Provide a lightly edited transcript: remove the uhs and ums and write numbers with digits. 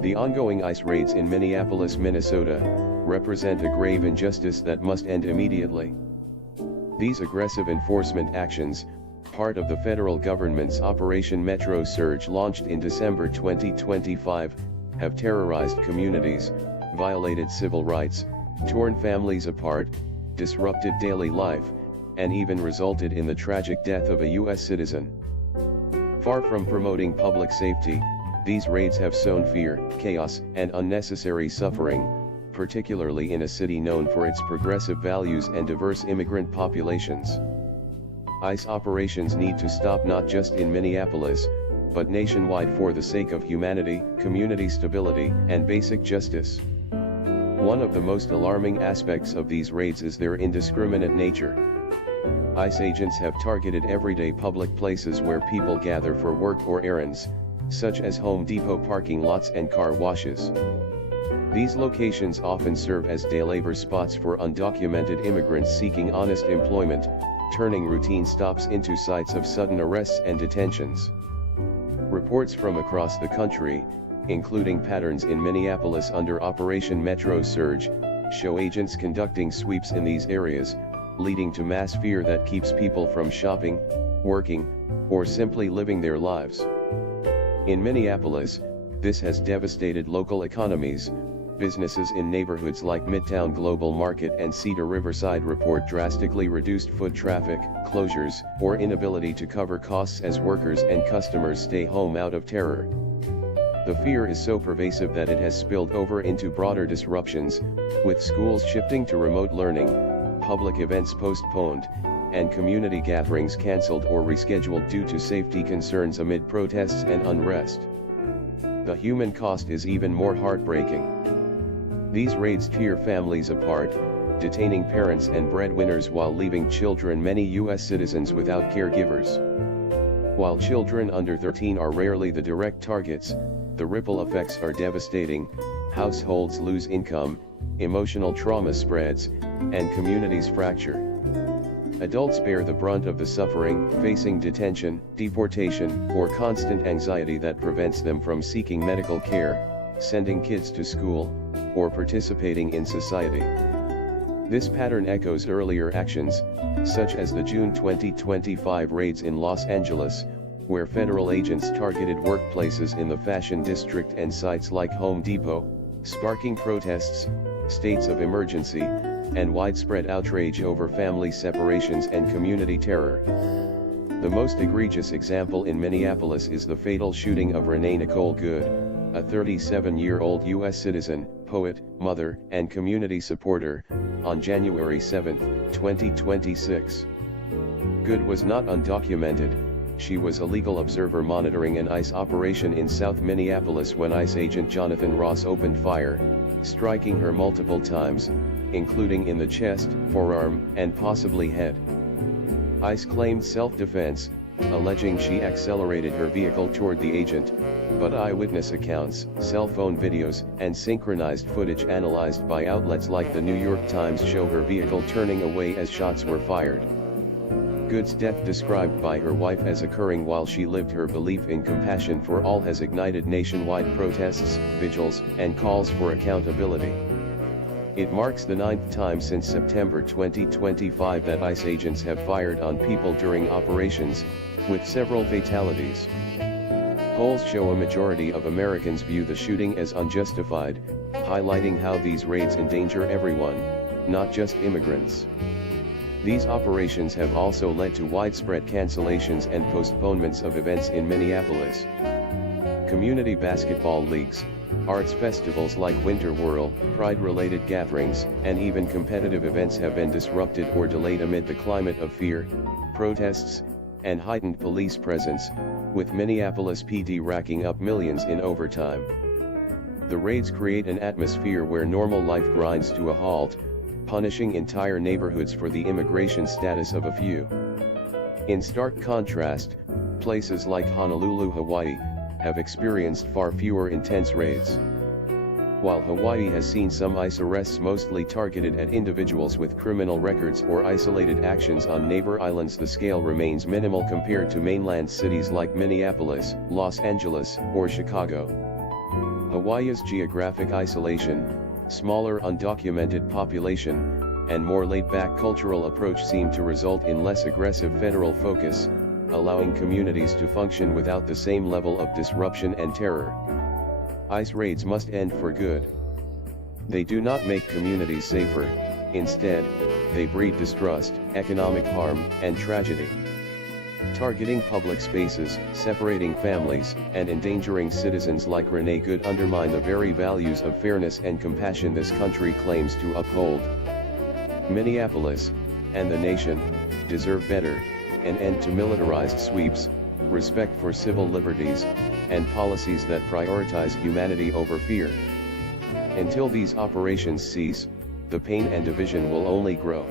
The ongoing ICE raids in Minneapolis, Minnesota, represent a grave injustice that must end immediately. These aggressive enforcement actions, part of the federal government's Operation Metro Surge launched in December 2025, have terrorized communities, violated civil rights, torn families apart, disrupted daily life, and even resulted in the tragic death of a U.S. citizen. Far from promoting public safety, these raids have sown fear, chaos, and unnecessary suffering, particularly in a city known for its progressive values and diverse immigrant populations. ICE operations need to stop not just in Minneapolis, but nationwide for the sake of humanity, community stability, and basic justice. One of the most alarming aspects of these raids is their indiscriminate nature. ICE agents have targeted everyday public places where people gather for work or errands, such as Home Depot parking lots and car washes. These locations often serve as day labor spots for undocumented immigrants seeking honest employment, turning routine stops into sites of sudden arrests and detentions. Reports from across the country, including patterns in Minneapolis under Operation Metro Surge, show agents conducting sweeps in these areas, leading to mass fear that keeps people from shopping, working, or simply living their lives. In Minneapolis, this has devastated local economies. Businesses in neighborhoods like Midtown Global Market and Cedar Riverside report drastically reduced foot traffic, closures, or inability to cover costs as workers and customers stay home out of terror. The fear is so pervasive that it has spilled over into broader disruptions, with schools shifting to remote learning, public events postponed, and community gatherings canceled or rescheduled due to safety concerns amid protests and unrest. The human cost is even more heartbreaking. These raids tear families apart, detaining parents and breadwinners while leaving many U.S. citizens without caregivers. While children under 13 are rarely the direct targets, the ripple effects are devastating. Households lose income, emotional trauma spreads, and communities fracture. Adults bear the brunt of the suffering, facing detention, deportation, or constant anxiety that prevents them from seeking medical care, sending kids to school, or participating in society. This pattern echoes earlier actions, such as the June 2025 raids in Los Angeles, where federal agents targeted workplaces in the fashion district and sites like Home Depot, sparking protests, states of emergency, and widespread outrage over family separations and community terror. The most egregious example in Minneapolis is the fatal shooting of Renee Nicole Good, a 37-year-old U.S. citizen, poet, mother, and community supporter, on January 7, 2026. Good was not undocumented. She was a legal observer monitoring an ICE operation in South Minneapolis when ICE agent Jonathan Ross opened fire, striking her multiple times, including in the chest, forearm, and possibly head. ICE claimed self-defense, alleging she accelerated her vehicle toward the agent, but eyewitness accounts, cell phone videos, and synchronized footage analyzed by outlets like the New York Times show her vehicle turning away as shots were fired. Good's death, described by her wife as occurring while she lived her belief in compassion for all, has ignited nationwide protests, vigils, and calls for accountability. It marks the 9th time since September 2025 that ICE agents have fired on people during operations, with several fatalities. Polls show a majority of Americans view the shooting as unjustified, highlighting how these raids endanger everyone, not just immigrants. These operations have also led to widespread cancellations and postponements of events in Minneapolis. Community basketball leagues, arts festivals like Winter Whirl, Pride-related gatherings, and even competitive events have been disrupted or delayed amid the climate of fear, protests, and heightened police presence, with Minneapolis PD racking up millions in overtime. The raids create an atmosphere where normal life grinds to a halt, punishing entire neighborhoods for the immigration status of a few. In stark contrast, places like Honolulu, Hawaii, have experienced far fewer intense raids. While Hawaii has seen some ICE arrests mostly targeted at individuals with criminal records or isolated actions on neighbor islands, the scale remains minimal compared to mainland cities like Minneapolis, Los Angeles, or Chicago. Hawaii's geographic isolation, smaller undocumented population, and more laid-back cultural approach seem to result in less aggressive federal focus, allowing communities to function without the same level of disruption and terror. ICE raids must end for good. They do not make communities safer, instead, they breed distrust, economic harm, and tragedy. Targeting public spaces, separating families, and endangering citizens like Renee could undermine the very values of fairness and compassion this country claims to uphold. Minneapolis, and the nation, deserve better: an end to militarized sweeps, respect for civil liberties, and policies that prioritize humanity over fear. Until these operations cease, the pain and division will only grow.